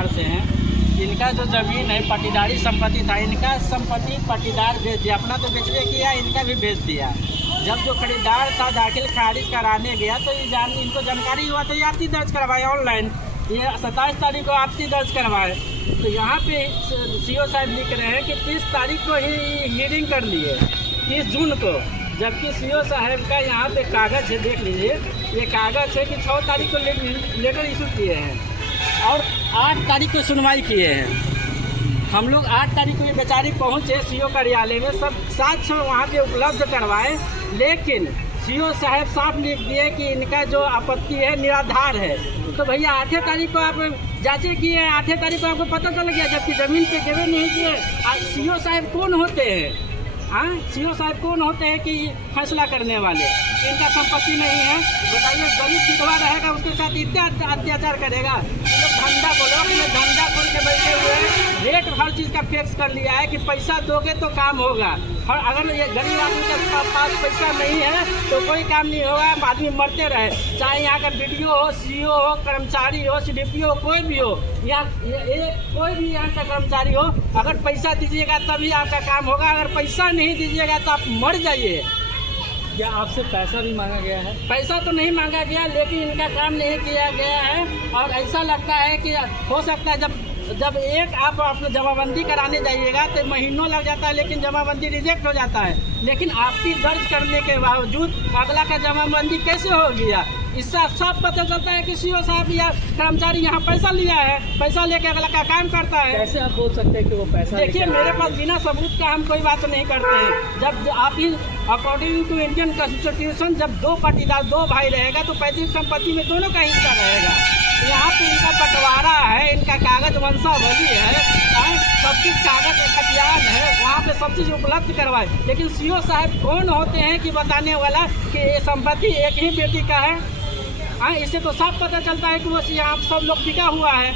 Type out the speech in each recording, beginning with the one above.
परिवार से हैं। इनका जो ज़मीन है पट्टीदारी संपत्ति था, इनका संपत्ति पट्टीदार भेज दिया, अपना तो बेचबे किया, इनका भी भेज दिया। जब जो खरीदार था दाखिल खारिज कराने गया तो इनको जानकारी हुआ तो ये आपत्ति दर्ज करवाए ऑनलाइन। ये 27 तारीख को आपत्ति दर्ज करवाए। तो यहाँ पे सीओ साहब लिख रहे हैं कि 30 तारीख को ही हीयरिंग कर लिए, 30 जून को, जबकि सीओ साहब का यहाँ पे कागज़ है, देख लीजिए, ये कागज़ है कि 6 तारीख को लेटर इशू किए हैं और 8 तारीख को सुनवाई किए हैं। हम लोग 8 तारीख को ये बेचारी पहुँचे सीओ कार्यालय में, सब साक्ष्य वहाँ पे उपलब्ध करवाए, लेकिन सीओ साहब साफ लिख दिए कि इनका जो आपत्ति है निराधार है। तो भैया 8 तारीख को आप जांचें किए, 8 तारीख को आपको पता चल गया, जबकि ज़मीन पे गिरवे नहीं किए। सीओ साहब कौन होते हैं? हाँ, सीओ साहब कौन होते हैं कि फैसला करने वाले? इनका संपत्ति नहीं है, बताइए। गरीब विधवा रहेगा उसके साथ इतना अत्याचार करेगा। धंधा ब्लॉक में धंधा खोल के बैठे हुए हैं, रेट हर चीज़ का फिक्स कर लिया है कि पैसा दोगे तो काम होगा। और अगर ये गरीब आदमी के पास पैसा नहीं है तो कोई काम नहीं होगा, आदमी मरते रहे। चाहे यहाँ का BDO हो, CO हो, कर्मचारी हो, CDPO हो, कोई भी हो, या कोई भी यहाँ का कर्मचारी हो, अगर पैसा दीजिएगा तभी आपका काम होगा, अगर पैसा नहीं दीजिएगा तो आप मर जाइए। क्या आपसे पैसा भी मांगा गया है? पैसा तो नहीं मांगा गया, लेकिन इनका काम नहीं किया गया है। और ऐसा लगता है कि हो सकता है जब एक आप अपना जमाबंदी कराने जाइएगा तो महीनों लग जाता है, लेकिन जमाबंदी रिजेक्ट हो जाता है। लेकिन आपकी दर्ज करने के बावजूद अगला का जमाबंदी कैसे हो गया? इससे सब पता चलता है कि सीओ साहब या कर्मचारी यहाँ पैसा लिया है, पैसा लेके अगला का काम करता है। कैसे आप बोल सकते हैं कि वो पैसा? देखिए, मेरे पास बिना सबूत का हम कोई बात नहीं करते हैं। जब आप ही अकॉर्डिंग टू इंडियन कॉन्स्टिट्यूशन जब 2 पाटीदार 2 भाई रहेगा तो पैतृक संपत्ति में दोनों का हिस्सा रहेगा। यहाँ पे इनका बंटवारा है, इनका कागज वंशावली है, सब चीज़ कागज खतियान है, वहाँ पे सब चीज़ उपलब्ध करवाए। लेकिन सीओ साहब कौन होते हैं कि बताने वाला कि ये संपत्ति एक ही बेटी का है? हाँ, इससे तो साफ पता चलता है कि वो यहाँ सब लोग टिका हुआ है।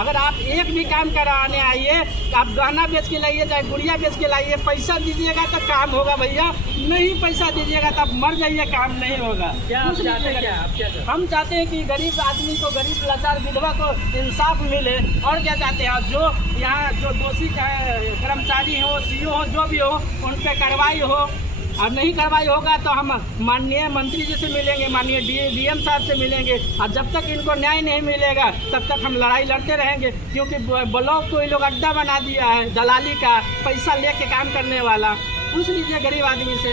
अगर आप एक भी काम कराने आइए, आप गहना बेच के लाइए, चाहे गुड़िया बेच के लाइए, पैसा दीजिएगा तो काम होगा भैया, नहीं पैसा दीजिएगा तो आप मर जाइए, काम नहीं होगा। क्या आप चाहते हैं? क्या आप क्या चाहते हैं? हम चाहते हैं कि गरीब आदमी को, गरीब लाचार विधवा को इंसाफ मिले। और क्या चाहते हैं? जो यहाँ जो दोषी कर्मचारी हो, CO हो, जो भी हो, उन पर कार्रवाई हो। और नहीं कार्रवाई होगा तो हम माननीय मंत्री जी से मिलेंगे, माननीय DM साहब से मिलेंगे। और जब तक इनको न्याय नहीं मिलेगा तब तक हम लड़ाई लड़ते रहेंगे, क्योंकि ब्लॉक को ये लोग अड्डा बना दिया है दलाली का, पैसा लेके काम करने वाला। पूछ लीजिए गरीब आदमी से,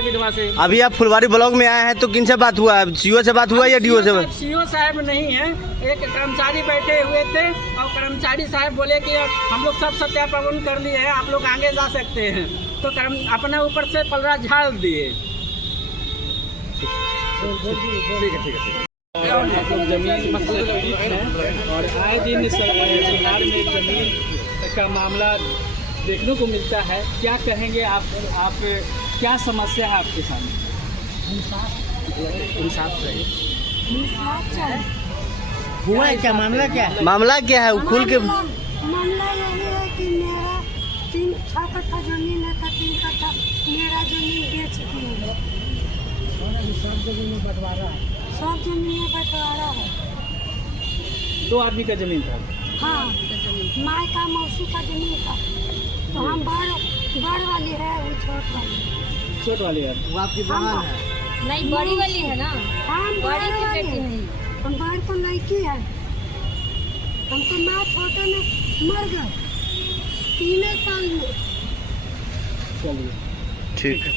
विधवा से। अभी आप फुलवारी ब्लॉक में आए हैं तो किन से बात हुआ है? CO से बात हुआ या DO से? CO साहब नहीं है, एक कर्मचारी बैठे हुए थे और कर्मचारी साहब बोले कि हम लोग सब सत्यापन कर लिए हैं, आप लोग आगे जा सकते हैं। तो अपने ऊपर से पलरा झाड़ दिए। ठीक है। आप लोग जमीन मसले पीड़ित हैं और आए दिन बिहार में जमीन का मामला देखने को मिलता है। क्या कहेंगे आप क्या समस्या है आपके सामने? इंसाफ चाहिए। हुआ है क्या? मामला क्या है? खुल के मामला यही है कि मेरा 6 कट्ठा जमीन है, 3 कट्ठा मेरा जमीन बेच दिए। सब जमीन में बंटवारा है। 2 आदमी का जमीन था। हाँ, माँ का मौसी का जमीन था। तो हम बड़ वाली है, वो छोट वाली है। वो आपकी बहन है? नहीं, बड़ी वाली है ना। हम बड़ी की बेटी नहीं, हम बड़ को लड़की है। हमको माँ छोटे में मर गए 3 साल में। चलिए, ठीक है।